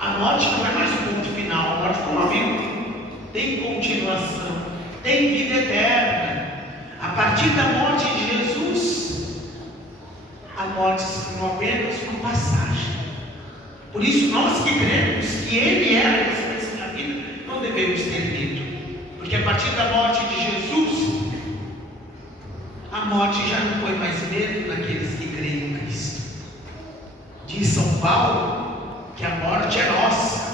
A morte não é mais o ponto final, a morte foi uma vida. Tem continuação, tem vida eterna. A partir da morte de Jesus, a morte se tornou apenas uma passagem. Por isso, nós que cremos que Ele é a ressurreição da vida, não devemos ter medo. Porque a partir da morte de Jesus, a morte já não põe mais medo naqueles que creem em Cristo. Diz São Paulo que a morte é nossa.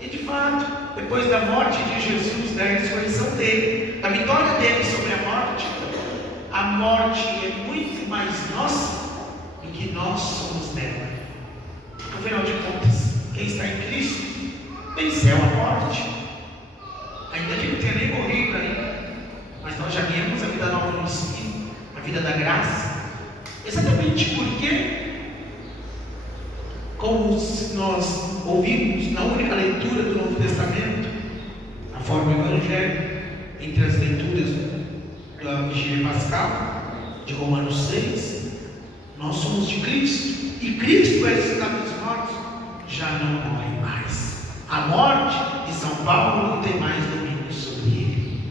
E de fato, depois da morte de Jesus, da ressurreição dele, da vitória dele sobre a morte é muito mais nossa do que nós somos dela. Afinal de contas, quem está em Cristo venceu a morte, ainda que não tenha nem morrido ainda, mas nós já ganhamos a vida nova no Espírito, a vida da graça. Exatamente porque, como nós ouvimos na única leitura do Novo Testamento, a forma evangélica, entre as leituras da Vigília Pascal, de Romanos 6, nós somos de Cristo, e Cristo é ressuscitado dos mortos, já não morre mais. A morte de São Paulo não tem mais domínio sobre ele.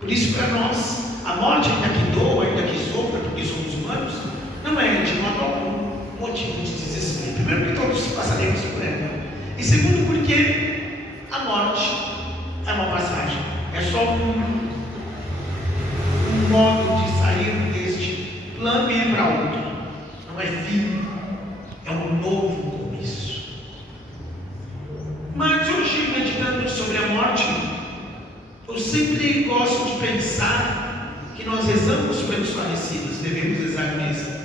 Por isso, para nós, a morte, ainda que doa, ainda que sofra, porque somos humanos, não é de modo algum motivo de desespero. Primeiro, porque todos passaremos por ela. E segundo, porque a morte é uma passagem, é só um modo de sair deste plano e ir para outro. Não é fim, é um novo começo. Mas hoje, meditando sobre a morte, eu sempre gosto de pensar que nós rezamos pelos falecidos, devemos rezar mesmo.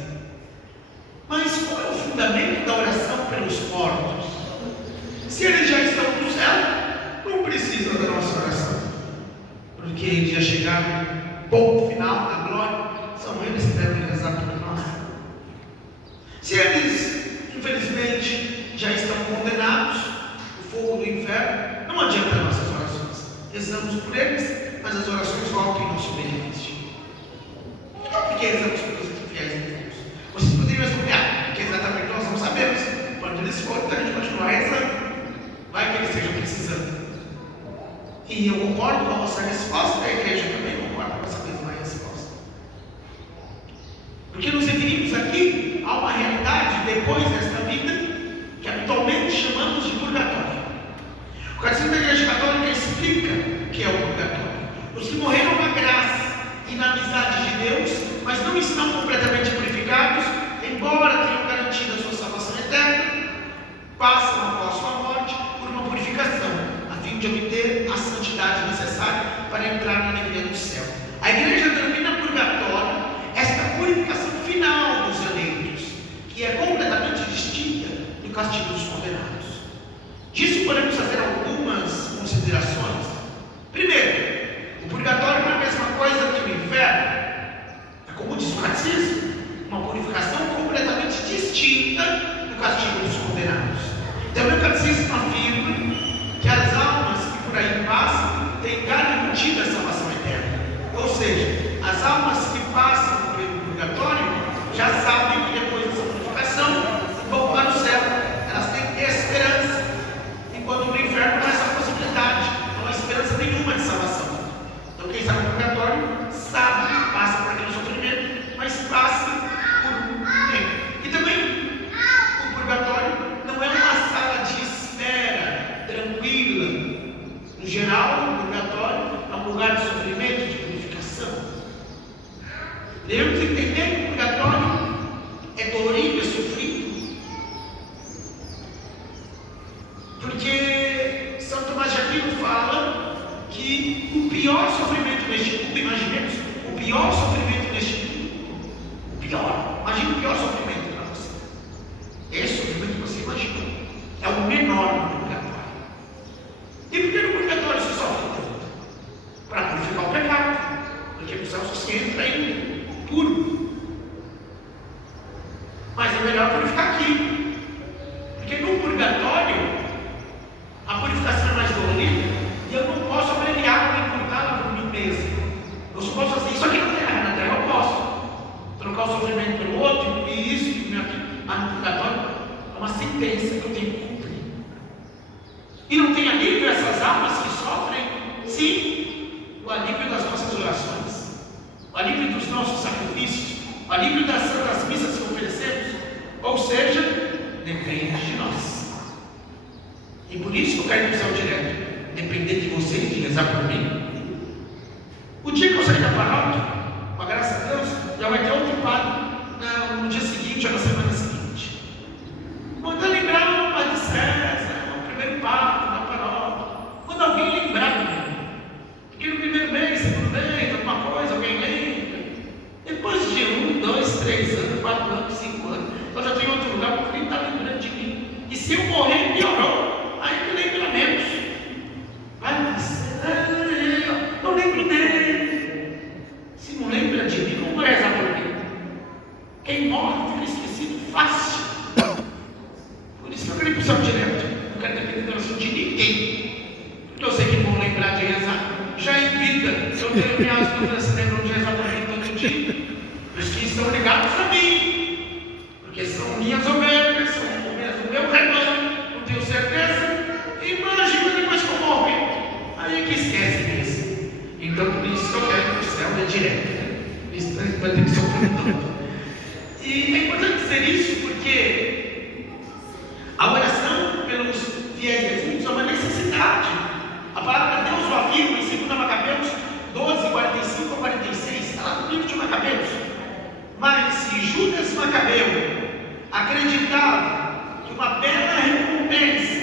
Mas qual é o fundamento da oração pelos mortos? Se eles já estão no céu, não precisa da nossa oração, porque eles já chegaram no ponto final da glória, são eles que devem rezar por nós. Se eles, infelizmente, já estão condenados no fogo do inferno, não adianta nossas orações. Rezamos por eles, mas as orações voltam em nosso benefício. Não porque rezamos pelos infiéis em Deus. Vocês poderiam responder, porque exatamente nós não sabemos. Quando eles forem, então a gente continua rezando. Vai que eles estejam precisando. E eu concordo com a vossa resposta, a igreja também concorda com essa mesma resposta. Porque nos referimos aqui a uma realidade depois desta vida, que habitualmente chamamos de purgatório. O Catecismo da Igreja Católica explica o que é o purgatório. Os que morreram na graça e na amizade de Deus, mas não estão completamente purificados, embora tenham garantido a sua salvação eterna, passam após sua morte por uma purificação, a fim de obter a santidade necessária para entrar na alegria do céu. A Igreja denomina purgatório esta purificação final dos eleitos, que é completamente distinta do castigo dos condenados. Disso podemos fazer algumas considerações. Primeiro, o purgatório não é a mesma coisa que o inferno. É como diz o Catecismo, uma purificação completamente distinta do castigo dos condenados. Então, o Catecismo afirma que as almas que por aí passam têm garantida a salvação eterna. Ou seja, as almas que passam pelo purgatório já sabem que depois dessa purificação vão para o céu. Elas têm esperança. Enquanto no inferno não há essa possibilidade, não há esperança nenhuma de salvação. Então, quem está no purgatório sabe que passa por aquele sofrimento, mas passa por um tempo. E também, o purgatório não é uma sala de espera tranquila. No geral, o purgatório é um lugar de sofrimento, de purificação. Devemos entender que o purgatório é dolorido, é sofrido. Porque São Tomás de Aquino fala que o pior sofrimento neste mundo, imaginemos, o pior sofrimento neste mundo, imagina o pior sofrimento para você. Esse sofrimento que você imagina é o menor no purgatório. E por que no purgatório se sofre tanto? Para purificar o pecado, porque no céu só se entra em puro. Mas é melhor purificar aqui, porque no purgatório a purificação é mais dolorida e eu não posso abreviar nem cortá-la por mim mesmo. Eu só posso fazer isso aqui na terra das almas que sofrem? Sim, o alívio das nossas orações, o alívio dos nossos sacrifícios, o alívio das santas missas que oferecemos. Ou seja, depende de nós. E por isso que eu quero ir para o céu direto, depender de vocês de rezar por mim. O dia que eu sair da paróquia, com a graça a Deus, já vai ter outro padre no dia seguinte ou na semana seguinte. Vou até lembrar o padre César, o primeiro padre da paróquia. Quando alguém lembrar de mim, porque no primeiro mês, segundo mês, alguma coisa, alguém lembra. Depois de 1, 2, 3 anos, 4 anos, 5 anos, eu já tenho outro lugar, porque ele está lembrando de mim. E se eu morrer, piorou. Aí me lembra menos. Mas eu não lembro dele. Se não lembra de mim, não vou rezar por mim. Quem morre fica esquecido fácil. Por isso que eu quero ir para o céu direto. Não quero depender da oração de ninguém. Porque eu sei que vão lembrar de rezar. Já em vida, eu tenho minhas dúvidas se lembram de rezar por mim todo dia. Os que estão ligados a mim, porque são minhas ovelhas, são o meu rebanho, não tenho certeza. Imagina depois que eu morrer, aí que esquece disso. Então por isso que eu quero que o céu é direto, né? Isso vai ter que sofrer tanto. E é importante dizer isso porque a oração pelos fiéis defuntos é uma necessidade. A palavra de Deus o afirma em 2 Macabeus 12, 45 a 46, está lá no livro de Macabeus. Mas se Judas Macabeu acreditava que uma bela recompensa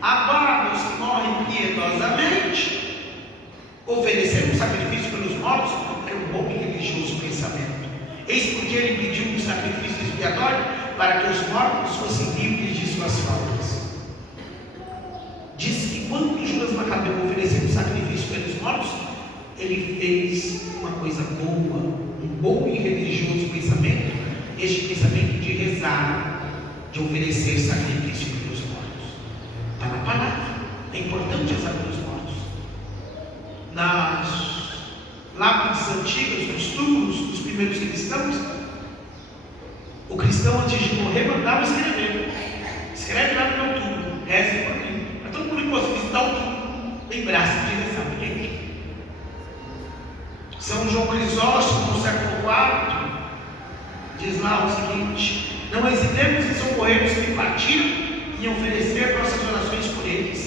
aguarda os que morrem piedosamente, oferecer um sacrifício pelos mortos era um bom e religioso pensamento. Eis porque ele pediu um sacrifício expiatório para que os mortos fossem livres de suas faltas. Diz que quando Judas Macabeu ofereceu um sacrifício pelos mortos, ele fez uma coisa boa, um bom e religioso pensamento, este pensamento de rezar, de oferecer sacrifício pelos mortos. Está na palavra, é importante rezar pelos mortos. Nas lápides antigas, nos túmulos dos primeiros cristãos, o cristão antes de morrer mandava escrever. Escreve lá no meu túmulo, reze por mim. Para todo mundo que fosse visitar o túmulo, lembrasse de rezar por mim. São João Crisóstomo, no século IV, diz lá o seguinte: não hesitemos em socorrer os que partiram e oferecer nossas orações por eles.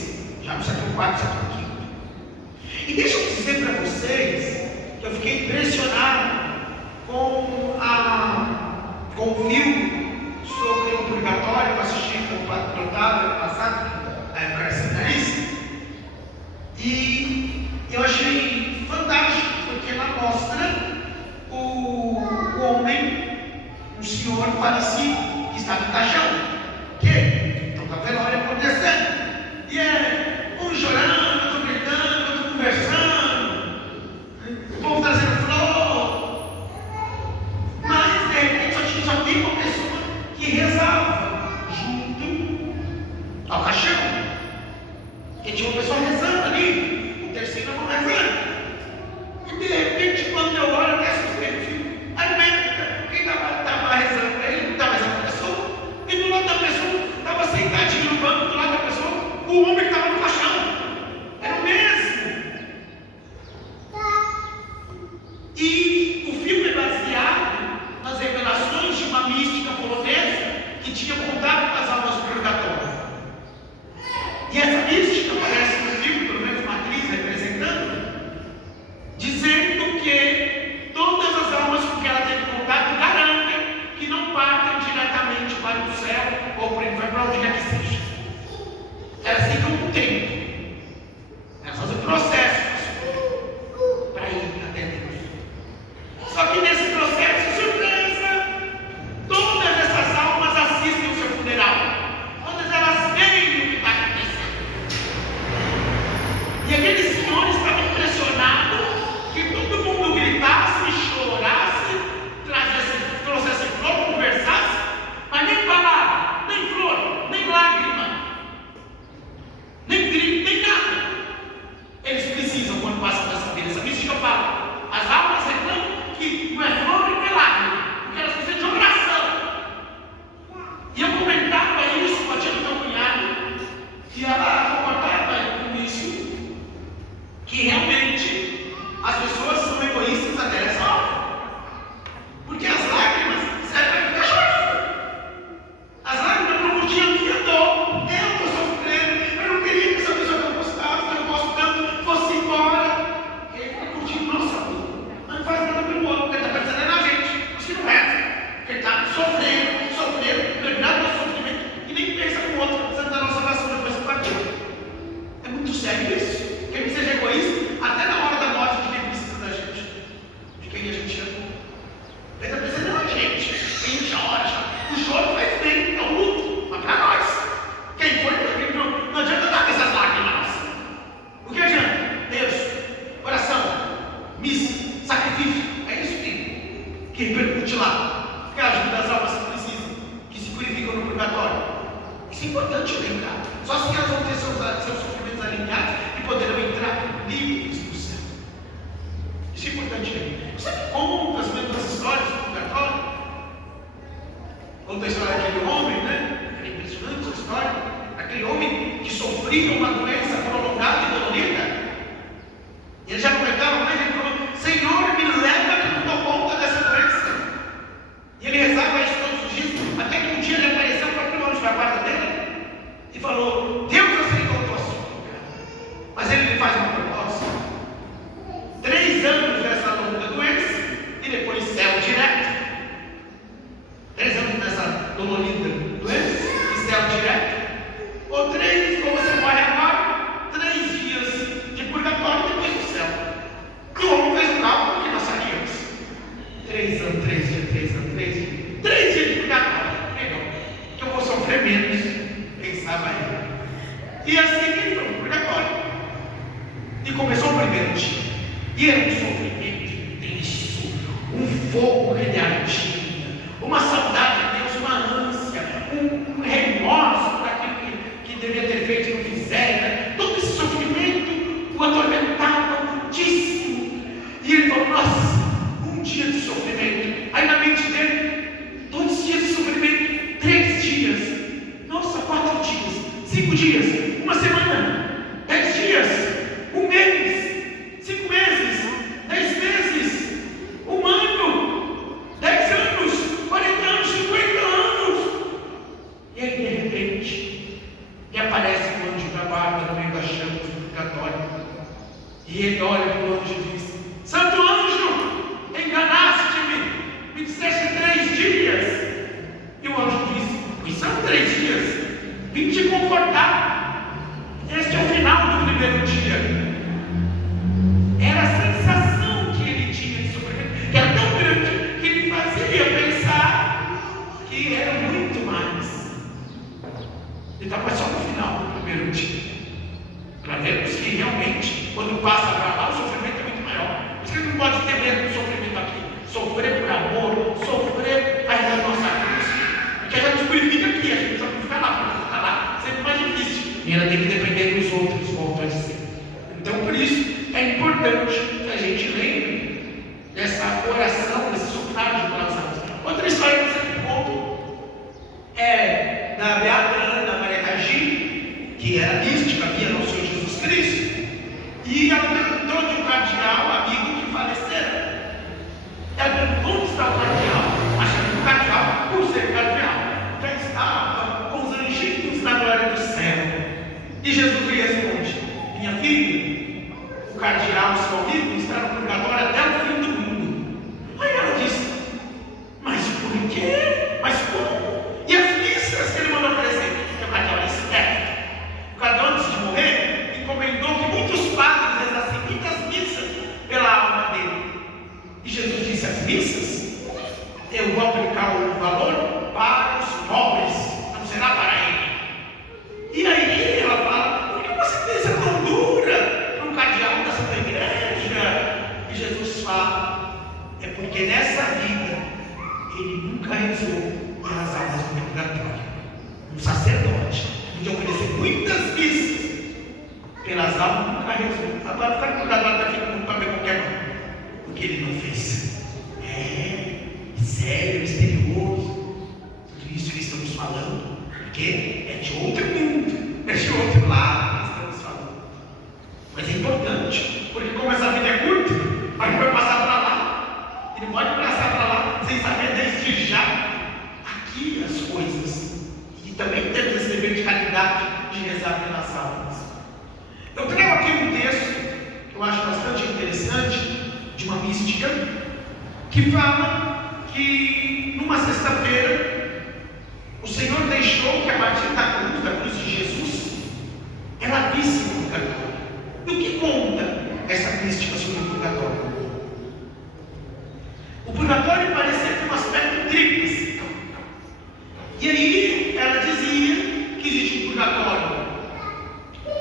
Já no século IV, século V. E deixa eu dizer para vocês que eu fiquei impressionado com o filme sobre o purgatório que eu assisti com o Padre Otávio passado, na época era seminarista. E eu achei fantástico, porque lá mostra o homem, um senhor falecido, que estava em caixão, que então está a velória acontecendo, e um chorando, outro gritando, outro conversando, o povo trazendo flor, mas de repente só tinha uma pessoa que rezava junto ao caixão, e tinha uma pessoa rezando ali, o terceiro não rezando. E de repente, quando eu olho, até assustei, aí mesmo, quem estava rezando para ele, não estava rezando para a pessoa, e do lado da pessoa, estava sentadinho no banco, do lado da pessoa, o homem que estava no caixão, era o mesmo. E o filme é baseado nas revelações de uma mística polonesa que tinha contato com as almas do purgatório. E essa mística aparece no filme, pelo menos uma atriz representando, dizendo que todas as almas com que ela teve contato garantem que não partem diretamente para o céu ou para o inferno, para onde quer que seja. Elas ficam um tempo. Elas fazem um processo para ir até Deus. Só que nesse processo, surpresa, todas essas almas assistem o seu funeral. Todas elas veem o que está acontecendo. E aquele senhor estava impressionado que todo mundo gritasse, chorasse, trouxesse flor, conversasse, mas nem palavra, nem flor, nem lágrima, nem grito, nem nada. Eles precisam, quando passam dessa vida, essa mística fala, as almas reclamam que não é flor e não é lágrima, porque elas precisam de oração. E eu comentava isso com a tia do meu cunhado, e ela concordava com isso. sofria uma doença prolongada e dolorida. Ele já não aguentava mais, ele falou: Senhor, me leva que eu não dou conta dessa doença. E ele rezava isso todos os dias, até que um dia ele apareceu para o anjo da guarda dele e falou: Deus aceitou a tua súplica. Mas ele lhe faz uma proposta: 3 anos dessa longa doença e depois céu direto. 3 anos dessa dolorida doença e céu direto. Ou 3, ou você morre agora, 3 dias de purgatório e depois do céu. E o homem fez o cálculo que nós sabíamos: 3 anos, 3 dias, 3 anos, 3 dias. 3 dias de purgatório. Legal, que eu vou sofrer menos, pensava ele. E assim ele foi no purgatório. E começou o primeiro dia. E era um sofrimento intenso, um fogo que lhe ardia, uma saudade de Deus, uma ânsia, um remorso por aquilo que devia ter feito e não fizeram. Todo esse sofrimento o atormentava muitíssimo. E ele falou: nossa, um dia de sofrimento. Aí na mente dele, 2 dias de sofrimento, 3 dias, nossa, 4 dias, 5 dias, uma semana, 10 dias, um mês, 5 meses, 10 meses, um ano, 10 anos, 40 anos, 50 anos. E aí de repente lhe aparece um anjo da guarda no meio das chamas do purgatório. E ele olha para o anjo e diz: Santo anjo, enganaste-me, me disseste 3 dias. E o anjo disse: pois são 3 dias, vim te confortar. Este é o final do primeiro dia. Era a sensação que ele tinha de sofrimento, que era tão grande que ele fazia pensar que era muito mais. Ele estava só no final do primeiro dia, para vermos que realmente, quando passa para lá, o sofrimento é muito maior. Por isso que não pode ter medo do sofrimento aqui. Sofrer por amor, sofrer carregando nossa cruz, porque já nos purifica aqui, a gente precisa purificar lá, para ficar lá sempre mais difícil. E ainda tem que depender dos outros, volto a dizer. Então, por isso, é importante que a gente lembre dessa oração, desse soprar de coração. Outra história que eu sempre conto é da beata Ana Maria Cagi, que era mística, via nosso Senhor Jesus Cristo, e ela perguntou de um cardeal amigo que falecera. Ela perguntou: onde está o cardeal? Achando que o cardeal, por ser cardeal, já estava com os anjinhos na glória do céu. E Jesus lhe responde: minha filha, o cardeal salvido está no purgatório até o fim do mundo. Aí ela disse: mas por quê? Mas como? E as missas que ele mandou oferecer? Porque o cardeal era esperto. O cardeal, antes de morrer, encomendou que muitos padres rezassem muitas missas pela alma dele. E Jesus disse: as missas eu vou aplicar o valor para os pobres, não será para ele. E aí ela fala: por que você fez essa tão dura para um cardeal da Santa Igreja? E Jesus fala: é porque nessa vida ele nunca rezou pelas almas do purgatório. Um sacerdote podia oferecer muitas missas pelas almas, nunca rezou. Agora ficar no purgatório está ficando para ver qualquer mão, porque ele não fez. Sério, misterioso. Tudo isso que estamos falando, porque é de outro mundo, é de outro lado que estamos falando. Mas é importante, porque como essa vida é curta, a gente vai passar para lá. Ele pode passar para lá sem saber desde já aqui as coisas. E também temos esse dever de caridade de rezar pelas almas. Eu trago aqui um texto que eu acho bastante interessante, de uma mística, que fala que numa sexta-feira o Senhor deixou que a partir da cruz de Jesus, ela visse o purgatório. E o que conta essa mística sobre o purgatório? O purgatório parecia ter um aspecto tríplice. E aí ela dizia que existe um purgatório,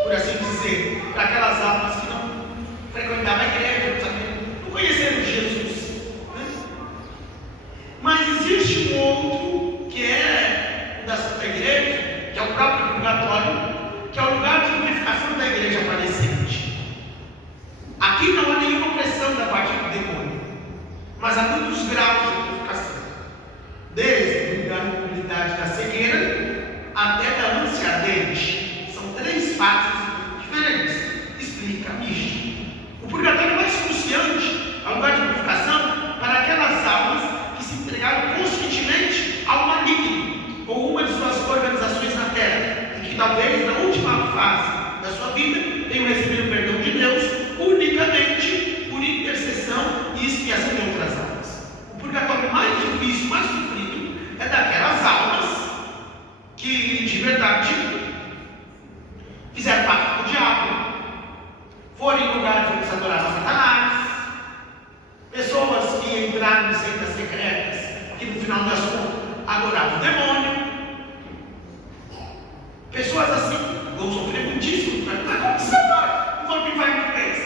por assim dizer, para aquelas almas que não frequentavam a igreja, não conheceram Jesus. Mas existe um outro, que é o da Santa Igreja, que é o próprio purgatório, fase da sua vida, venham receber o perdão de Deus unicamente por intercessão e expiação de outras almas. O purgatório mais difícil, mais sofrido, é daquelas almas que de verdade fizeram pacto com o diabo, foram em lugares onde se adorava Satanás, pessoas que entraram em seitas secretas, que no final das contas adoravam o demônio. Pessoas assim vão sofrer muitíssimo, mas como que você pode? Não foi o que vai me fez.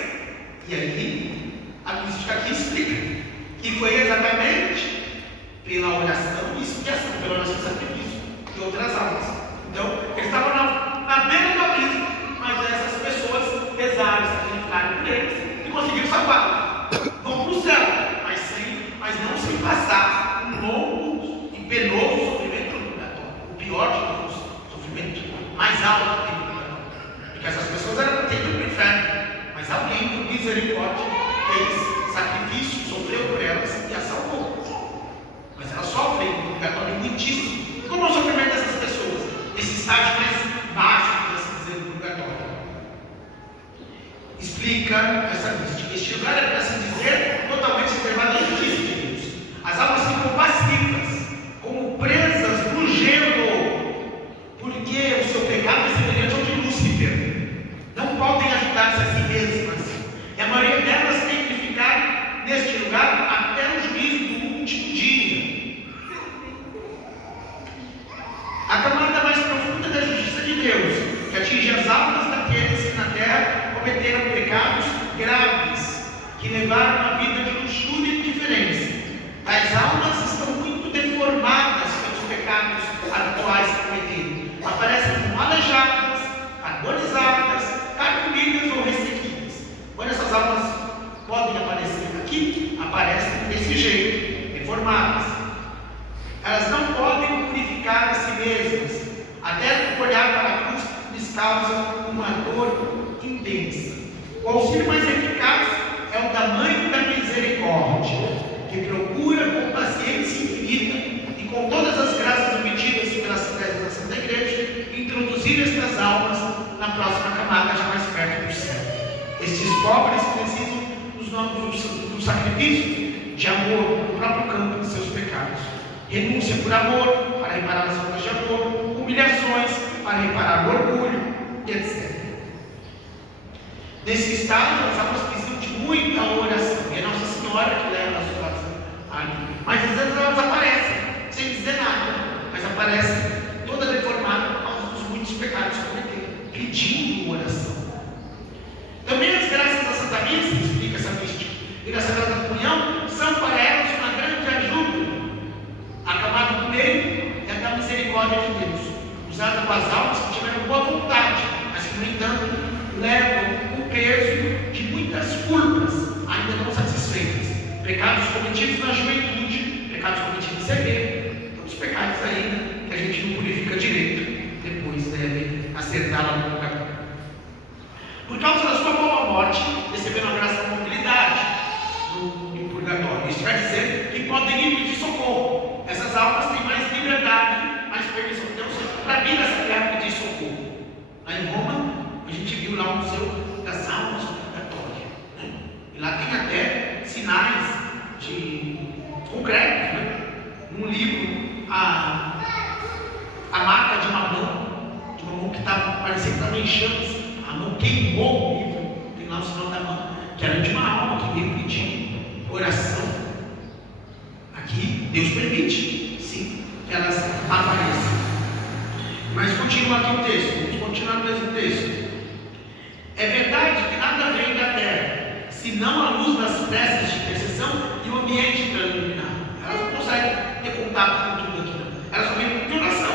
E aí, a mística aqui explica que foi exatamente pela oração e expiação, pela oração e sacrifício de outras almas. Então, eles estavam na beira do abismo, mas essas pessoas rezaram, sacrificaram por eles e conseguiram salvar. Vão para o céu, mas não sem passar um longo e penoso sofrimento no purgatório. O pior de todos, sofrimento mais alto que tem no purgatório. Porque essas pessoas eram para ter ido para o inferno, mas alguém, por misericórdia, fez sacrifício, sofreu por elas e as salvou. Mas elas sofrem no purgatório muitíssimo. E como é o sofrimento dessas pessoas? Esse estágio mais baixo, por assim dizer, do purgatório. Explica essa mística. Este lugar é, por assim dizer, totalmente reservado à justiça de Deus. As almas ficam passivas, como presas no gelo, porque o seu pecado é semelhante ao de Lúcifer. Não podem ajudar-se a si mesmas. E a maioria delas tem que ficar neste lugar até o juízo do último dia. A camada mais profunda da justiça de Deus, que atinge as almas daqueles que na terra cometeram pecados graves, que levaram uma vida de luxúria e indiferença. As almas estão muito deformadas pelos pecados atuais que cometeram. Aparecem como aleijadas, carbonizadas, carcomidas ou ressequidas. Quando essas almas podem aparecer aqui, aparecem desse jeito, deformadas. Elas não podem purificar a si mesmas, até olhar para a cruz lhes causa uma dor intensa. O auxílio mais eficaz é o da Mãe da Misericórdia, que procura com paciência infinita e com todas as graças obtidas pela Santa Santa Igreja, introduzir estas almas na próxima camada, já mais perto do céu. Estes pobres precisam do sacrifício de amor no próprio campo de seus pecados. Renúncia por amor, para reparar as faltas de amor, humilhações, para reparar o orgulho, e etc. Nesse estado, as almas precisam de muita oração, e é Nossa Senhora que leva as suas ali. Mas às vezes elas aparecem, sem dizer nada, mas aparecem toda deformada por causa dos muitos pecados que cometeram, pedindo oração. Também as graças da Santa Missa, explica essa mística, e da Sagrada Comunhão, são para elas uma grande ajuda. A camada do meio é a da misericórdia de Deus, usada com as almas que tiveram boa vontade, mas que, no entanto, levam o peso de muitas culpas ainda não satisfeitas. Pecados cometidos na juventude, pecados cometidos em segredo, todos pecados ainda que a gente não purifica direito, depois devem acertar lá no purgatório. Por causa da sua boa morte, receberam a graça da mobilidade do purgatório. Isso quer dizer que podem ir pedir socorro. Essas almas têm mais liberdade, mais permissão de Deus para vir nessa terra pedir socorro. Lá em Roma, a gente viu lá o Museu das Almas do Purgatório, né? E lá tem até sinais concretos, né? Num livro, a marca de uma mão que estava parecendo que estava em chamas, a mão queimou o livro, tem lá o sinal da mão, que era de uma alma que veio pedir oração. Aqui, Deus permite, sim, que elas apareçam. Mas continua aqui o texto, vamos continuar no mesmo texto. É verdade que nada vem da terra, senão a luz das preces de intercessão e o ambiente para iluminar. Elas não conseguem ter contato com tudo aqui, não. Elas só vêm de oração.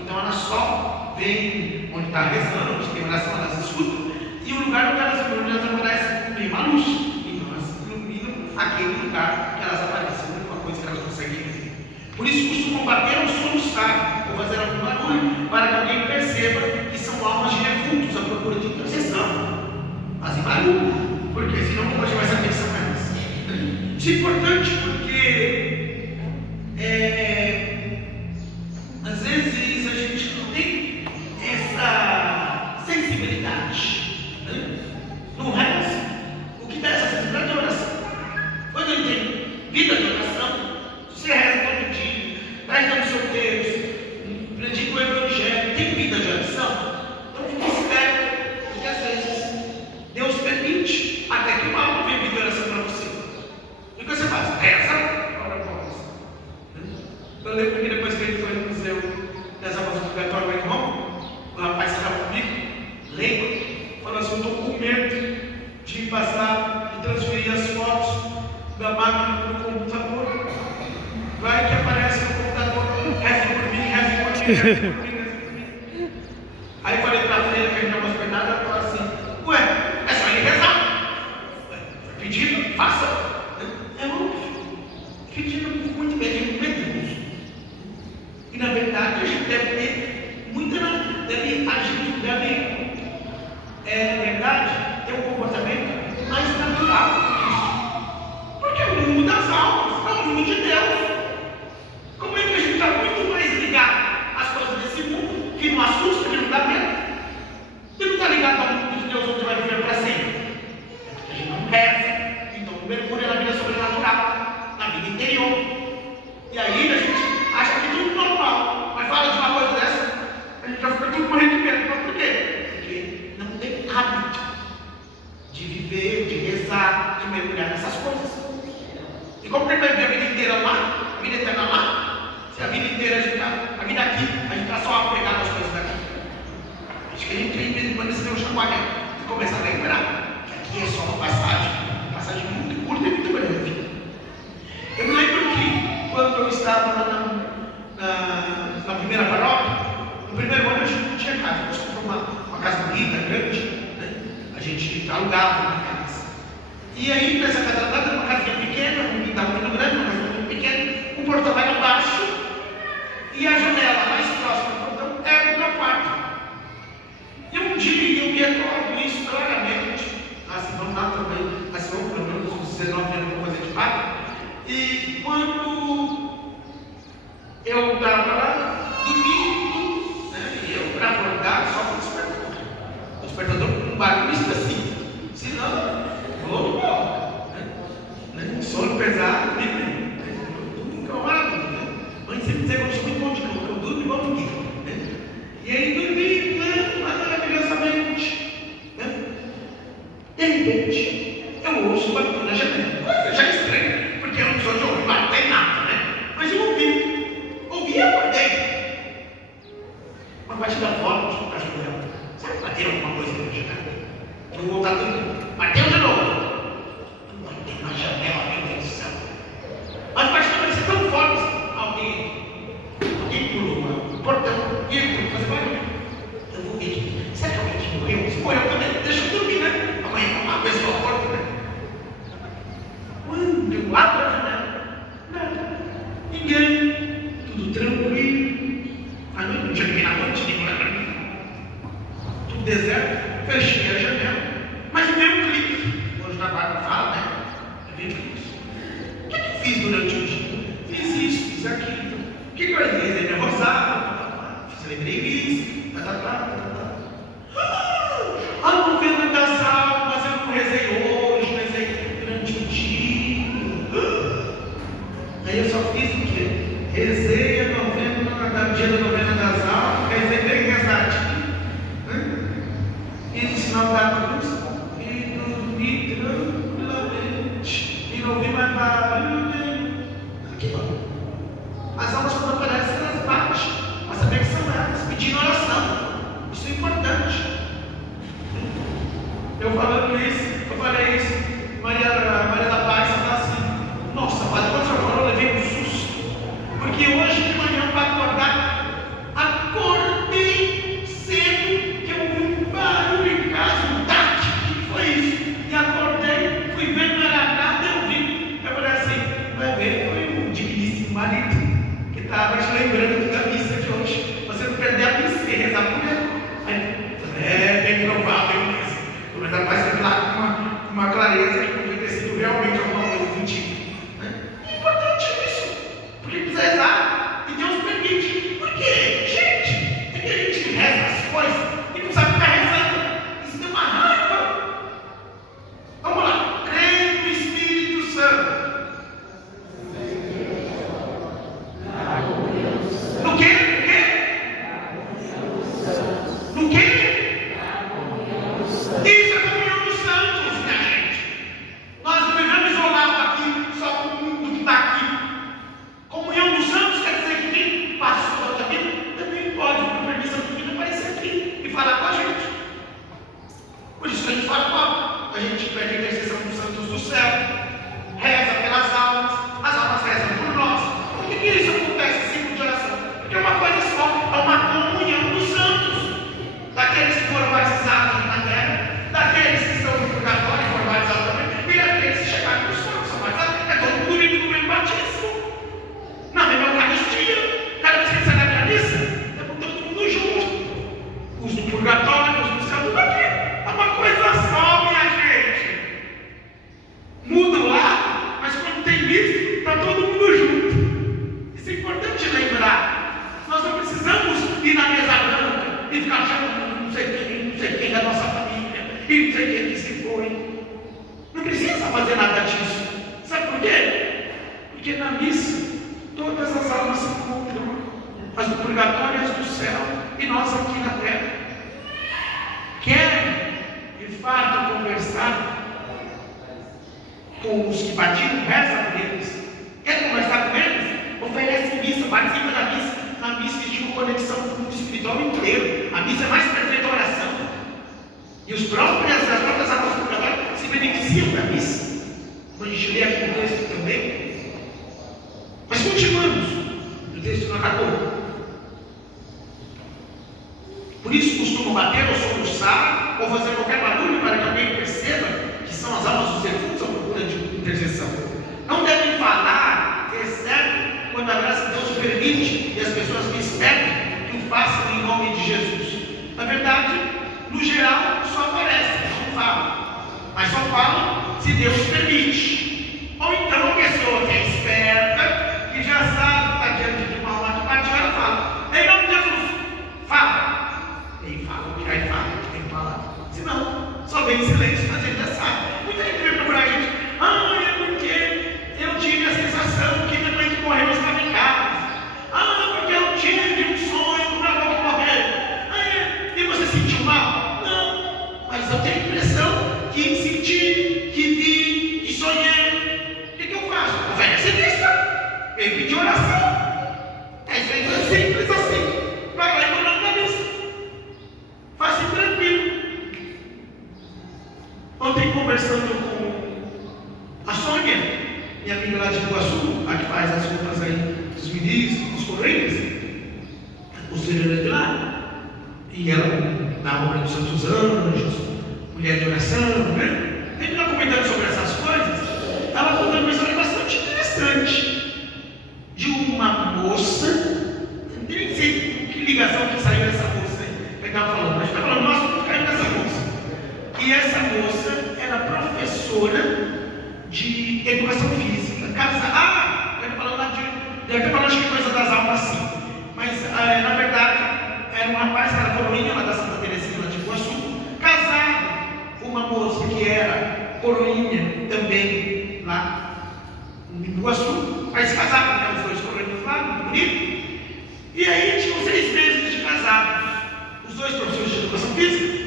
Então elas só vêm onde está rezando, onde tem oração, elas escutam, e o lugar onde elas aparecem tem uma luz. Então elas iluminam aquele lugar que elas aparecem, a única coisa que elas conseguem ver. Por isso costumam bater ou soluçar, ou fazer algum barulho, para que alguém perceba que são almas de defuntos à procura de intercessão. Fazem barulho, porque senão como a gente vai saber que são elas? Isso é importante porque às vezes a gente não tem essa sensibilidade passar, de transferir as fotos da máquina para o computador. Vai que aparece no computador, reze por mim, reze por mim, reze por mim, reze por mim. Aí falei para a freira que a gente não vai hospedada, ela falou assim: ué, é só ele rezar. Foi pedido, faça. É óbvio. Pedindo muito medo. E na verdade a gente deve ter muita, deve agir, deve, na verdade, ter um comportamento mais natural que isso. Porque é o mundo das almas, é o mundo de Deus. Como é que a gente está muito mais ligado às coisas desse mundo, que não assusta, que não dá medo? Você não está ligado ao mundo de Deus onde vai viver para sempre? É porque a gente não reza, então não mergulha na vida sobrenatural, na vida interior. E aí a gente acha que tudo normal, mas fala de uma coisa dessa, a gente já fica tudo morrendo de medo. Mas por quê? Porque não tem hábito de viver, de rezar, de mergulhar nessas coisas. E como que ele vai viver a vida inteira lá, a vida eterna lá? Se a vida inteira a gente está, a vida aqui, a gente está só apegado às coisas daqui. Acho que a gente tem mesmo quando esse meu chacoalhão e começa a lembrar que aqui é só uma passagem muito curta e muito breve. Eu me lembro que quando eu estava na primeira paróquia, no primeiro ano a gente não tinha casa, a gente comprou uma casa bonita, grande, né? A gente alugava uma casa. E aí nessa casa era uma casinha pequena, um quintal muito grande, uma casa muito pequena, um portão lá embaixo, e a janela mais próxima do portão era o meu quarto. E um dia eu me recordo isso claramente, assim, vamos lá também, assim, vamos pelo menos uns 19 anos uma coisa de padre. E quando eu estava lá, dormindo, né, e eu para acordar só com o despertador com um barulho específico, senão vou embora, né? Sono pesado, nunca maravilha, né? Mãe sempre dizia que eu sou muito bom de cama, que eu durmo igual ninguém, né? E aí dormi, né, maravilhosamente, né? De repente, eu ouço batendo na janela, coisa já estranha. Porque eu não sou de ouvir bater nada, né? Mas eu ouvi e acordei. Uma batida forte na janela. Sabe que bateram alguma coisa na janela? Eu vou voltar tudo. Bateu de novo. Bateu na janela, meu Deus do céu. Mas a batida parecia tão forte. Alguém pulou no portão e entrou fazer barulho. Eu vou ver. Será que alguém morreu? Se morreu também, deixa eu dormir, né? Amanhã uma pessoa forte, né? Quando eu abro a janela, nada, ninguém, tudo tranquilo. A noite não tinha ninguém na noite, ninguém lá para mim. Tudo deserto, fechei a janela, mas veio um clique. Hoje na barra fala, né? Veio um clique. O que eu fiz durante o dia? Fiz isso, fiz aquilo. O que eu rezei? Minha rosada, celebrei isso, a novena das almas eu não rezei hoje, rezei durante o dia. Aí eu só fiz o quê? Rezei a novena, dia da novena das almas, rezei bem rezadinho, fiz o sinal da cruz e dormi tranquilamente. E não ouvi mais barulho nenhum. Aqui, ó. As almas quando aparecem, elas batem, para saber que são elas, pedindo oração. Isso é importante. Eu falando isso, eu falei isso, Maria da Paz fala assim: nossa, padre, quando o senhor falou, eu levei um susto, porque hoje de manhã para acordar, acordei cedo, que eu ouvi um barulho em casa, um tac, o que foi isso? E acordei, fui ver, não era nada, eu vi. Eu falei assim: vai ver, foi um digníssimo marido, que estava te lembrando da missa de hoje, você não perder a missa e rezar por ele. Aí, bem provável mesmo. Mas a paz está lá com uma clareza que podia ter sido realmente alguma coisa do tipo. Né? É importante isso, porque precisa rezar e Deus permite. Por quê? Gente, é que a gente reza as coisas e não sabe ficar rezando. Isso dá uma raiva. Vamos lá, creio no Espírito Santo. No quê? No quê? Isso é comunhão dos santos, minha gente. Nós não vivemos isolados aqui, só com o mundo que está aqui. Comunhão dos santos quer dizer que quem passou da outra vida também pode, por permissão divina, aparecer aqui e falar com a gente. Por isso que a gente fala, a gente pede e não sei quem disse que foi. Não precisa fazer nada disso. Sabe por quê? Porque na missa todas as almas se encontram, as do purgatório e as do céu, e nós aqui na terra. Querem de fato conversar com os que partiram, reza por eles. Quer conversar com eles? Oferece missa, participa da missa. Na missa existe uma conexão com o mundo espiritual inteiro. A missa é mais perfeita oração. E as próprias almas do purgatório se beneficiam da missa. Quando a gente lê aqui o texto também. Mas continuamos. O texto não acabou. Por isso costumam bater ou soluçar ou fazer qualquer barulho para que alguém perceba que são as almas dos defuntos à procura de intercessão. Não devem falar, exceto quando a graça de Deus permite e as pessoas lhes pedem que o façam em nome de Jesus. Na verdade, no geral, só aparecem, não falam. Mas só falam se Deus permite. Ou então a pessoa que é esperta, que já sabe que está diante de uma alma que partiu, ela fala: em nome de Jesus, fala. E fala, aí fala, tem que falar. Senão, só vem em silêncio, mas a gente já sabe. Muita gente vem procurar a gente: é porque eu tive a sensação que minha mãe que morreu estava em casa. Porque eu tive um sonho com minha avó que morreu. E você sentiu mal? Não, mas eu tenho a impressão que senti, que vi, que sonhei. O que eu faço? Oferece missa. Ele pediu oração. Isso aí é simples assim. Vai lá e vai na missa. Faça tranquilo. Ontem, conversando com a Sônia, minha amiga lá de Iguaçu, a que faz as roupas aí dos ministros, dos coroinhas, posterior de lá, e ela na obra dos Santos Anjos, mulher de oração, né? A gente estava comentando sobre essas coisas. Estava contando uma história bastante interessante de uma moça. Não nem sei que ligação que saiu dessa moça aí. A gente estava falando, a gente estava falando, nossa, vamos cair dessa moça. E essa moça era professora de educação física. Eu estou falando lá deve ter falado acho que coisa das almas sim. Mas na verdade era um rapaz que era coroinha lá da Santa Teresinha lá de Iguaçu, casado com uma moça que era coroinha também lá em Iguaçu. Aí se casaram, né, os dois coroinhas lá, muito bonito. E aí tinham 6 meses de casados, os dois professores de educação física.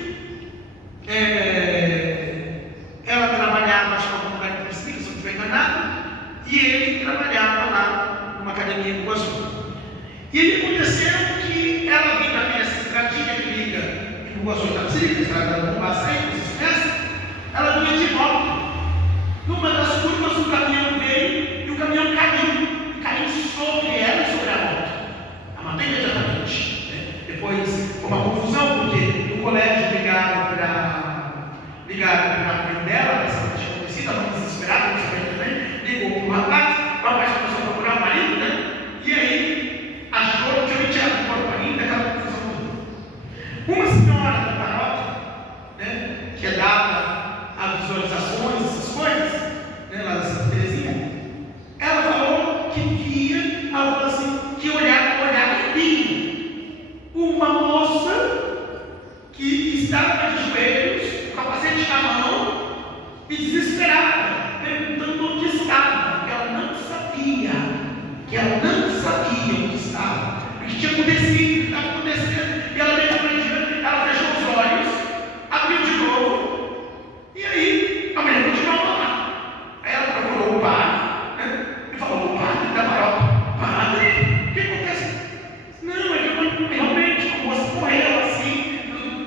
Ela trabalhava, acho que em algum lugar de pesquisa, se não estiver enganado, e ele trabalhava lá numa academia em Iguaçu. E aí aconteceu que ela vinha ali nessa estradinha que liga em Iguaçu e Itapecerica, a estrada da Bombaçaí, vocês conhecem? Ela vinha de moto. Numa das curvas, o caminhão veio e o caminhão caiu sobre ela e sobre a moto. A matou imediatamente. Depois foi uma confusão, porque no colégio ligaram para a mãe dela, essa que tinha acontecido, a mãe desesperada, não sabia também, ligou para o rapaz começou a procurar o marido, né? E aí achou que eu tinha tirado o corpo ainda, aquela confusão toda. Uma senhora da paróquia, né, que é dada a visualizações, essas coisas, né, lá da Santa Teresinha, ela falou que via, ela falou assim, que olhava e via uma moça que estava de joelhos, com o capacete na mão e desesperada, perguntando onde estava, porque ela não sabia onde estava, o que tinha acontecido, o que estava acontecendo, e ela veio aprendendo, ela fechou os olhos, abriu de novo, e aí a mulher continuava lá. Aí ela procurou o padre, né, e falou: o padre da paróquia: padre, o que acontece? Não, é que realmente a moça morreu assim,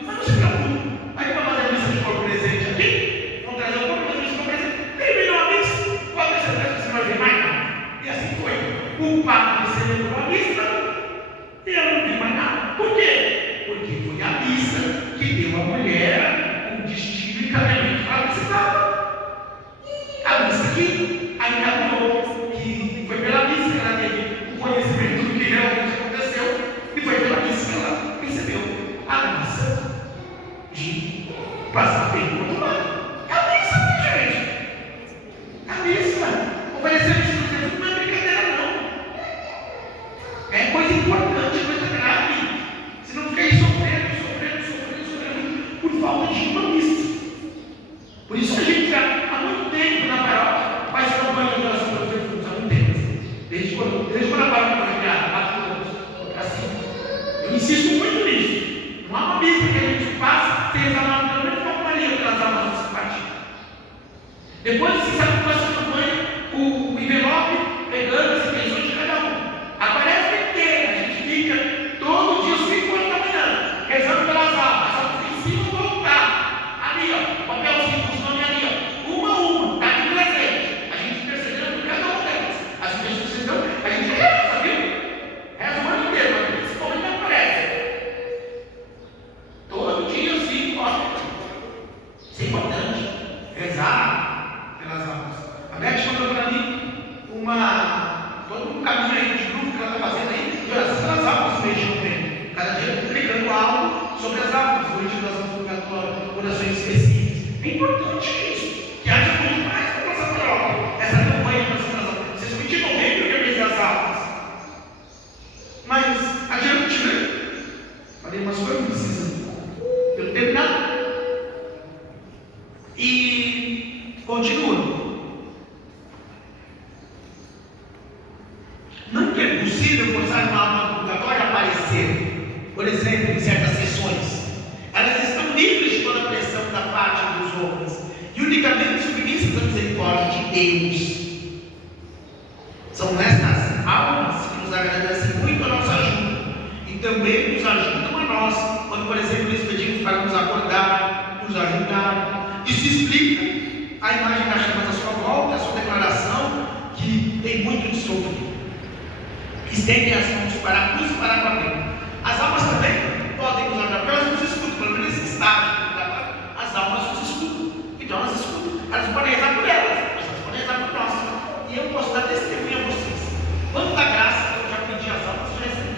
mas não se preocupe. Aí para fazer a missa de corpo presente aqui, vamos trazer o corpo de corpo presente, terminou a missa, pode ter certeza que você não vai ver mais nada. E assim foi. O padre celebrou a missa e ela não viu mais nada. Por quê? Porque foi a missa que deu à mulher um destino e encaminhamento para a missa. A missa que a encaminhou, que foi pela missa que ela teve o conhecimento do que realmente aconteceu, e foi pela missa que ela recebeu a missa de passar tempo no lado. É a missa, minha gente. A missa. Oferecer missa no tempo não é brincadeira, não. É coisa importante, coisa grave. Se não ficar aí sofrendo por falta de uma missa. Depois você sabe qual é a sua campanha, o envelope pegando as intenções de cada um. A tarefa inteira, a gente fica todo dia às 5 horas da manhã, rezando pelas almas, as almas em cima do altar. Ali, ó, papelzinho com os nomes ali, ó, uma a uma, está aqui presente. A gente percebendo por cada uma delas. As intenções não, a gente reza, viu? Reza o ano inteiro, mas principalmente aparece. Todo dia às 5 horas. Isso é importante. Rezar pelas almas. A Beth mandou para mim todo um caminho aí de grupo que ela está fazendo aí, de oração pelas almas no mês de novembro. Cada dia publicando algo sobre as almas, o retiro das almas do purgatório, orações específicas. É importante isso, que haja muito mais para nossa prova. Essa campanha de oração pelas almas. Vocês me de novembro que é o mês das almas. Mas adiante, né? Falei umas coisas, precisam eu terminar. E continua. Nunca é possível forçar uma alma do purgatório a aparecer, por exemplo, em certas sessões. Elas estão livres de toda a pressão da parte dos homens e unicamente submissas à misericórdia de Deus. São estas almas que nos agradecem muito a nossa ajuda e também nos ajudam a nós, quando, por exemplo, eles pedimos para nos acordar, nos ajudar. Isso explica a imagem da chama da sua volta, a sua declaração, que tem muito de sofrer. Estendem as mãos para a cruz e para a papel. As almas também podem nos ajudar, porque elas nos escutam, pelo menos nesse estágio. As almas nos escutam, então elas escutam. Elas podem rezar por elas, mas elas podem rezar por nós. E eu posso dar testemunho a vocês. Quanta graça que eu já pedi às almas, já recebi.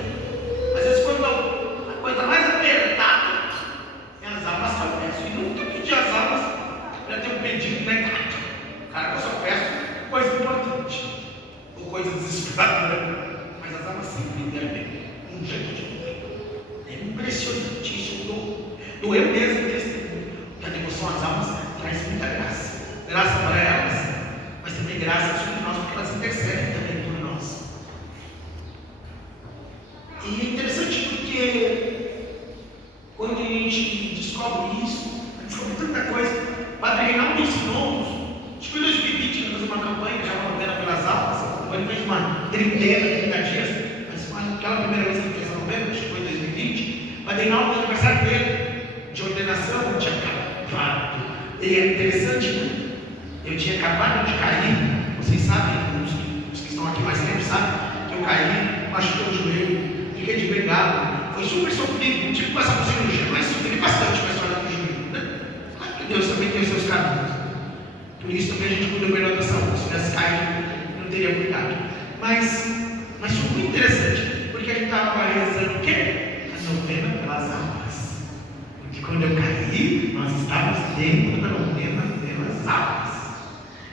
Às vezes, quando a coisa mais apertada, as almas só peço. E nunca pedi às almas para ter um pedido negado. Cara, eu só peço coisa importante, ou coisa desesperadora. Mas as almas sempre deram um jeito de viver. É impressionante isso. Do eu mesmo testemunho. Que a devoção às almas traz muita graça. Graça para elas, mas também graça sobre nós, porque elas intercedem também por nós. E é interessante porque quando a gente descobre isso, a gente descobre tanta coisa. O Padre Reinaldo ensinou-nos. Acho que em 2020 ele fez uma campanha que já ordena pelas almas. Ele fez uma 30 dias, mas aquela primeira vez que ele fez a novembro, acho que foi em 2020, mas daí no aniversário dele, de ordenação, eu tinha acabado. E é interessante, né? Eu tinha acabado de cair, vocês sabem, os que estão aqui mais tempo sabem, que eu caí, machuquei o joelho, fiquei de bengala, foi super sofrido, tive que passar por cirurgia, mas sofri bastante com a história do joelho, né? Claro que Deus também tem os seus caminhos. Por isso também a gente cuida melhor da saúde, se tivesse caído, não teria cuidado. Mas foi muito interessante, porque a gente estava rezando o quê? A novena pelas almas. Porque quando eu caí, nós estávamos dentro da novena pelas almas.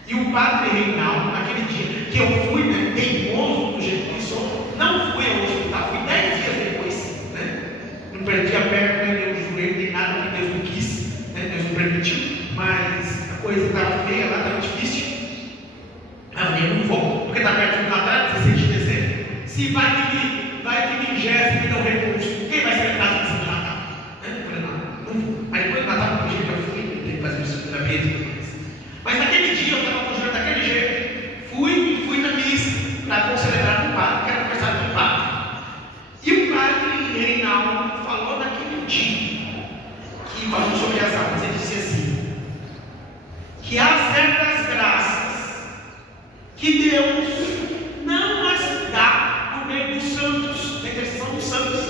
E o Padre Reinaldo, naquele dia que eu fui, né, teimoso do jeito que sou, não fui ao hospital, fui 10 dias depois, né? Não perdi a perna, nem o joelho, nem nada que Deus não quis, né? Deus não permitiu, mas a coisa estava feia lá, estava difícil. Eu não vou, porque está perto do Natal, 16 de dezembro. Se vai que me ingesse, me dá um recurso, quem vai ser em casa nesse Natal? Eu falei, não vou. Aí depois do Natal, com jeito eu fui, tem que fazer isso na vida depois. Mas naquele dia eu estava com o joelho daquele jeito. Fui na missa para celebrar com o padre, que era aniversário do padre. E o Padre Reinaldo falou naquele dia, que falou sobre as almas, ele disse assim, que há certas graças que Deus não as dá no meio dos santos, na intercessão dos santos,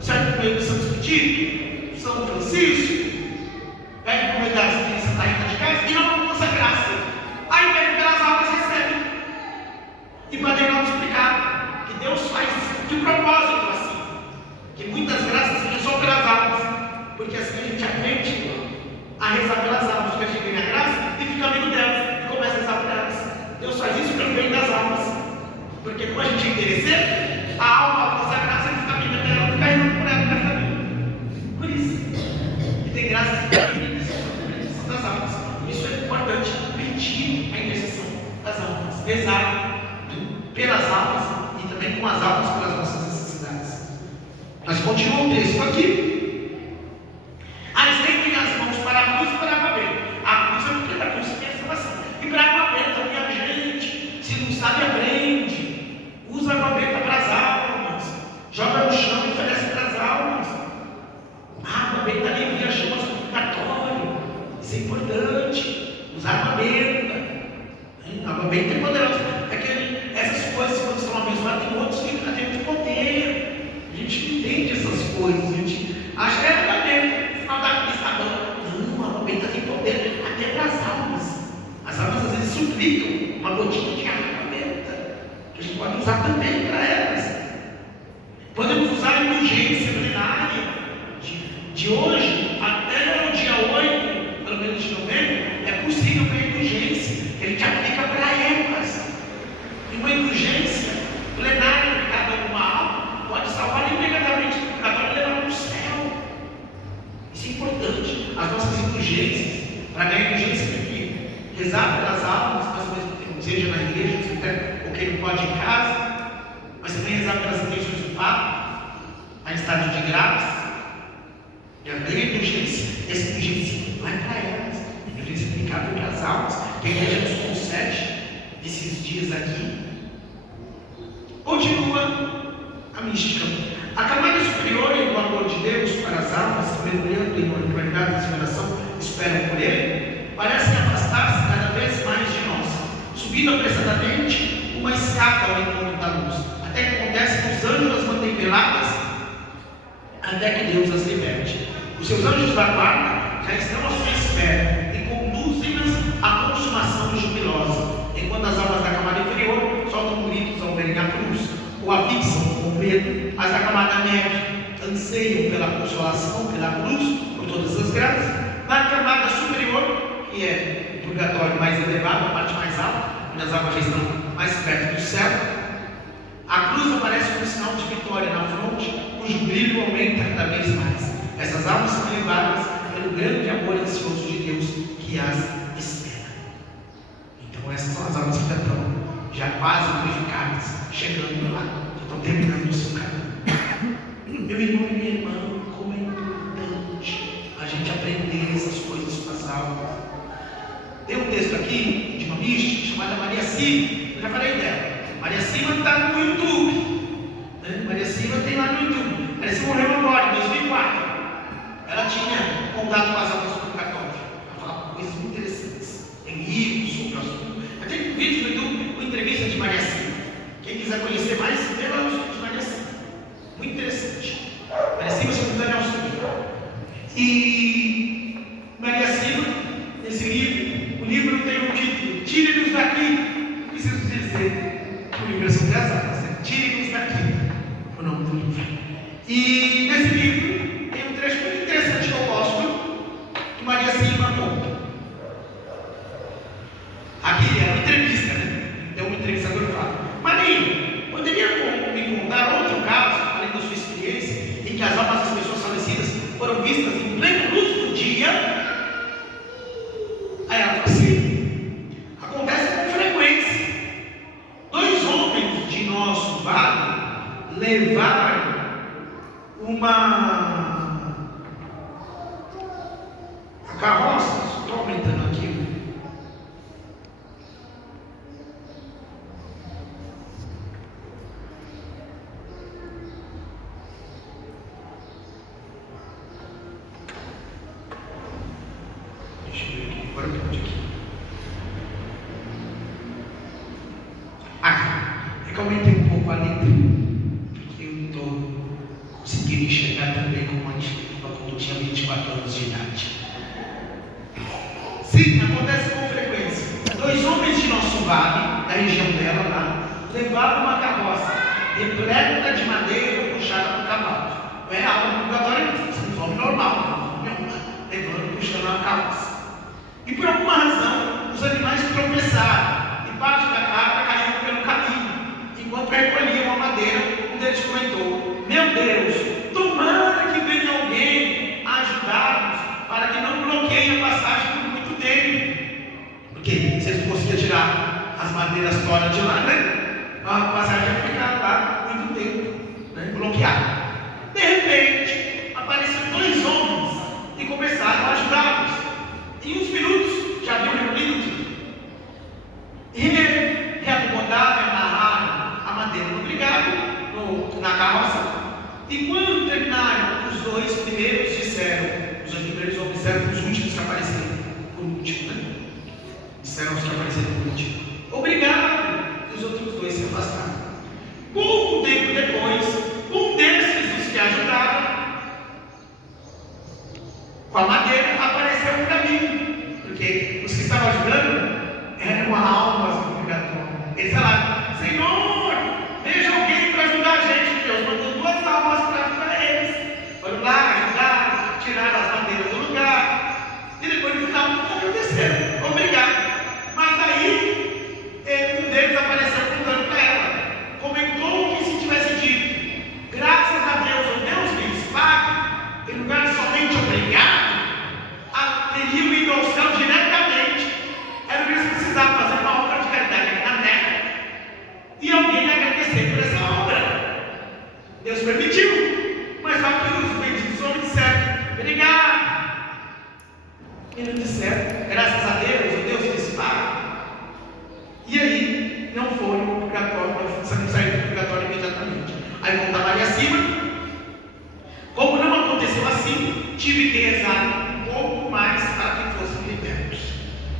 certo? No meio dos santos pedidos, São Francisco, pede por meio de Santa Rita de Cássia, e não alcança graça. Aí pede pelas almas recebe. E para Deus explicar que Deus faz de propósito assim, que muitas graças vêm só pelas almas, porque assim a gente aprende a rezar pelas almas, porque a gente ganha graça e fica amigo delas, e começa a rezar por elas. Deus faz isso pelo bem das almas, porque como a gente é interesseiro, a alma, a nossa graça, ele fica amiga dela, fica indo por ela, fica amigo. Por isso, e tem graças das almas. Isso é importante, pedir a intercessão das almas, rezar pelas almas e também com as almas pelas nossas necessidades. Mas continua o texto aqui. Aí estendem as mãos para a cruz e para a cabeça. A cruz é porque da cruz tem a salvação. Isso é importante. Usar armamento. Armamento é poderoso. É que essas coisas, quando são abençoadas, tem outros que têm muito poder. A gente não entende essas coisas. A gente acha que é armamento. No final da lista, não, armamento tem poder até para as almas. As almas às vezes suplicam uma gotinha de água benta, que a gente pode usar também para elas. Podemos usar a indulgência plenária de hoje até o dia 8, pelo menos de novembro. É possível uma indulgência que a gente aplica para elas. E uma indulgência plenária de cada uma alma pode salvar imediatamente do pecador e levar para o céu. Isso é importante. As nossas indulgências, para ganhar indulgência, tem que rezar pelas almas, seja na igreja, ou quem não pode em casa, mas também rezar pelas intenções do Papa, a estado de graça. E a grande indulgência, essa indulgência vai para elas, a indulgência aplicável para as almas, que a igreja nos concede esses dias aqui. Continua a mística. A camada superior do amor de Deus para as almas, mergulhando em uma liberdade de inspiração, esperam por Ele, parece afastar-se cada vez mais de nós, subindo apressadamente uma escada ao encontro da luz, até que acontece que os anjos as mantêm veladas, até que Deus as liberte. Os seus anjos da guarda já estão à sua espera e conduzem-nas à consumação jubilosa, enquanto as almas da camada inferior soltam gritos ao verem a cruz, ou a fixam com medo. As da camada média anseiam pela consolação, pela cruz, por todas as graças. Na camada superior, que é o purgatório mais elevado, a parte mais alta, onde as almas já estão mais perto do céu, a cruz aparece como sinal de vitória na fronte, cujo brilho aumenta cada vez mais. Essas almas são levadas pelo grande amor ansioso de Deus que as espera. Então essas são as almas que já estão quase purificadas, chegando lá, já estão terminando o seu caminho. Meu irmão e minha irmã, como é importante a gente aprender essas coisas com as almas. Tem um texto aqui de uma mística chamada Maria Silva. Eu já falei dela. Maria Silva está no YouTube, né? Maria Silva tem lá no YouTube. Maria Silva morreu agora, em 2004. Ela tinha contato com as almas do purgatório. Ela falava coisas muito interessantes. Tem livros sobre o assunto. Eu tenho vídeo no YouTube com entrevista de Maria Silva. Quem quiser conhecer mais, vê lá no YouTube de Maria Silva. Muito interessante. Maria Silva, se eu não me engano, é um E Maria Silva, nesse livro, o livro tem um título: Tire-nos daqui. Não preciso dizer que o livro é sobre as almas, né? Tire-nos daqui. O nome do livro. E nesse livro tem um trecho muito interessante que eu gosto, que Maria Silva conta. Aqui é uma entrevista, né? Então o entrevistador fala: Maria, poderia me contar outro caso, além da sua experiência, em que as almas das pessoas falecidas foram vistas em pleno luz do dia? Aí ela fala assim: acontece com frequência. 2 homens de nosso vale levaram uma carroça. Estou aumentando aqui. Deixa eu ver aqui. Agora pode aqui. É que eu aumentei um pouco a letra, porque eu estou conseguindo enxergar também como antes, quando eu tinha 24 anos de idade. Sim, acontece com frequência. 2 homens de nosso vale, da região dela lá, levavam uma carroça repleta de madeira puxada por cavalo. Não é algo purgatório, é um homem normal, levando, puxando uma carroça. E por alguma razão, os animais tropeçaram e parte da carga caiu pelo caminho. Enquanto recolhiam a madeira, um deles comentou: meu Deus, tomara que venha alguém a ajudar-nos para que não bloqueie a passagem por muito tempo. Porque se eles conseguiam tirar as madeiras fora de lá, né? A passagem ia ficar lá muito tempo, né? Bloqueada. De repente, apareceram 2 homens e começaram a ajudá-los. Em uns minutos, já haviam reunido tudo. E reacomodaram e amarraram a madeira no brigado, na carroça. E quando terminaram, os 2 primeiros disseram, os 2 primeiros homens disseram para os últimos que apareceram: Serão os que apareceram por último. Obrigado. E os outros dois se afastaram. Pouco tempo depois, um desses, os que ajudaram, com a madeira, apareceu no caminho. Porque os que estavam ajudando eram almas do purgatório. Eles falaram: Senhor, veja alguém para ajudar a gente. Deus mandou 2 almas para ajudar eles. Foram lá, ajudaram, tiraram as madeiras do lugar. E depois no final não aconteceu. Obrigado. Mas aí, um deles apareceu contando para ela. Comentou o que se tivesse dito. Graças a Deus, o Deus lhes pague, em lugar de somente obrigado, teriam ido ao céu diretamente. Era o que eles precisavam, fazer uma obra de caridade aqui na terra. E alguém agradecer por essa obra. Deus permitiu. Mas só que os benditos homens disseram: obrigado. E não disseram: graças a Deus, o Deus lhes pague. E aí, não foram para o purgatório, não saíram do purgatório imediatamente. Aí voltaram ali acima. Como não aconteceu assim, tive que rezar um pouco mais para que fossem libertos.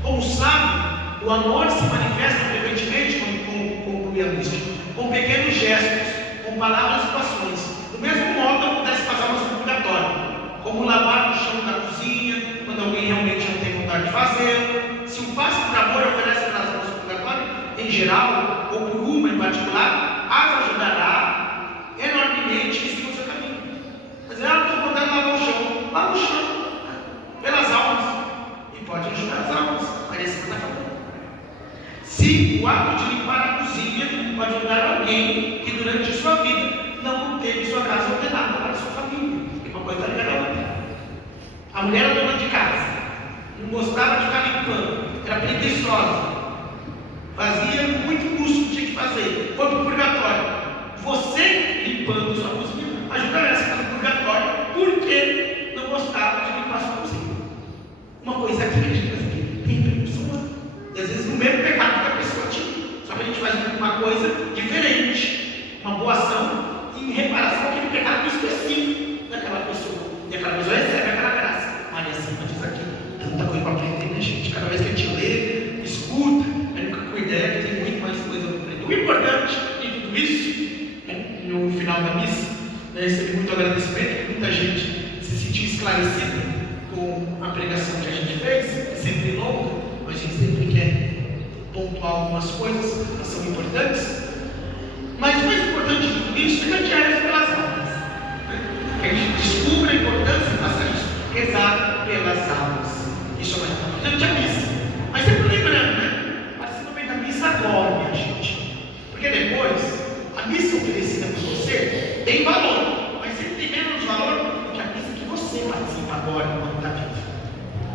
Como sabe, o amor se manifesta frequentemente, como conclui a mística, com pequenos gestos, com palavras e ações. Do mesmo modo, acontece com as almas do purgatório, como lavar o chão da cozinha, quando alguém realmente não tem vontade de fazer. Se o faz por amor oferece para as almas do purgatório, em geral, ou por uma em particular, as ajudará enormemente em seguir o seu caminho. Mas ela não tem vontade de lavar o chão, lava o chão pelas almas, e pode ajudar as almas. Parece que está falando. Se o ato de limpar a cozinha pode ajudar alguém que durante sua vida não manteve sua casa ordenada para sua família, porque uma coisa era a outra. A mulher era dona de casa, não gostava de ficar limpando, era preguiçosa, fazia muito custo que tinha que fazer, foi para o purgatório. Você limpando sua cozinha ajudará essa casa do purgatório, porque não gostava de limpar sua cozinha. Uma coisa aqui que a gente faz aqui, tem pessoa, e às vezes no mesmo pecado que a pessoa tinha, só que a gente faz uma coisa diferente, uma boa ação em reparação àquele pecado específico daquela pessoa, e aquela pessoa recebe aquela graça. Olha, assim, diz aqui, tanta coisa para aprender, né, gente? Cada vez que a gente lê, escuta, a gente fica com a ideia que tem muito mais coisa para aprender. O importante em tudo isso, no final da missa, recebi muito agradecimento, muita gente se sentiu esclarecida com a pregação que a gente fez, que sempre longa, mas a gente sempre quer pontuar algumas coisas que são importantes. Mas o mais importante de tudo isso é que a gente reze pelas almas, que a gente descubra a importância e faça isso, rezar pelas almas. Isso é mais importante a missa. Mas sempre lembrando, participa bem da missa agora, minha gente, porque depois a missa oferecida por você tem valor, mas sempre tem menos valor do que a missa que você participa agora enquanto está vivo.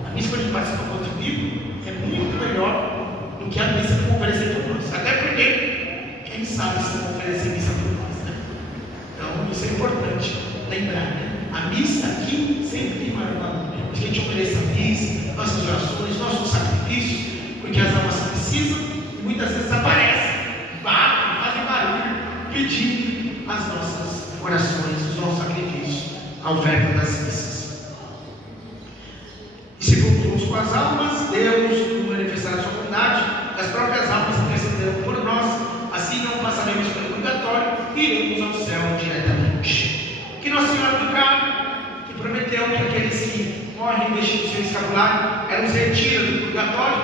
A missa que a gente participa enquanto vivo é muito melhor do que a missa que vão oferecer por nós. Até porque, quem sabe se vão oferecer missa por nós, né? Então, isso é importante lembrar, né? A missa aqui sempre tem maior valor. Que a gente ofereça a missa, nossas orações, nossos sacrifícios, porque as almas precisam e muitas vezes aparecem, batem, fazem barulho, pedindo as nossas orações, os nossos sacrifícios, a oferta das missas. E se voltamos com as almas, Deus manifestará a sua bondade, as próprias almas intercederão por nós, assim não passaremos pelo purgatório e iremos ao céu diretamente. Que Nossa Senhora do Carmo, que prometeu que aqueles que morrem vestidos seu escapulário, ela nos retira do purgatório,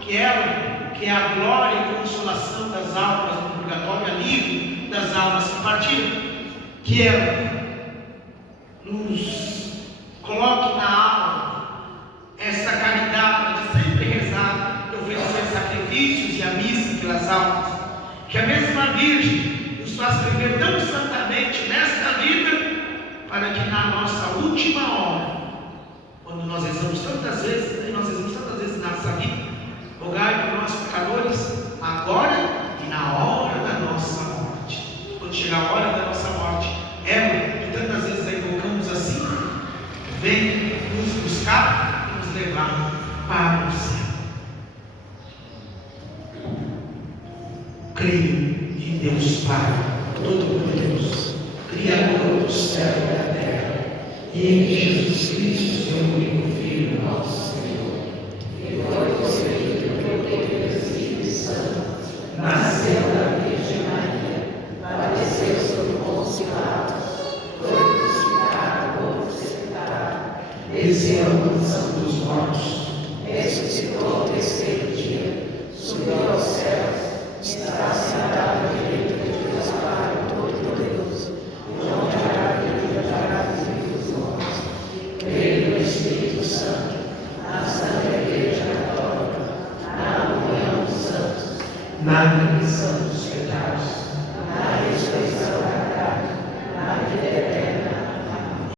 que ela, que é a glória e consolação das almas do purgatório, alívio das almas que partiram, que ela nos coloque na alma essa caridade de sempre rezar, de oferecer sacrifícios e a missa pelas almas, que a mesma Virgem nos faça viver tão santamente nesta vida, para que na nossa última hora, quando nós rezamos tantas vezes, na nossa vida, rogai por nós pecadores, agora e na hora da nossa morte. Quando chegar a hora da nossa morte, ela, que tantas vezes a invocamos assim, vem nos buscar e nos levar para o céu. Creio em Deus Pai Todo-Poderoso, Criador do céu e da terra, e em Jesus Cristo, seu único Filho, nosso Senhor, e glória seja desceu do santo dos mortos, ressuscitou ao terceiro dia, subiu aos céus, está sentado à direita de Deus Pai Todo-Poderoso, de onde há de julgar os vivos e os mortos. Creio no Espírito Santo, na Santa Igreja Católica, na comunhão dos santos, na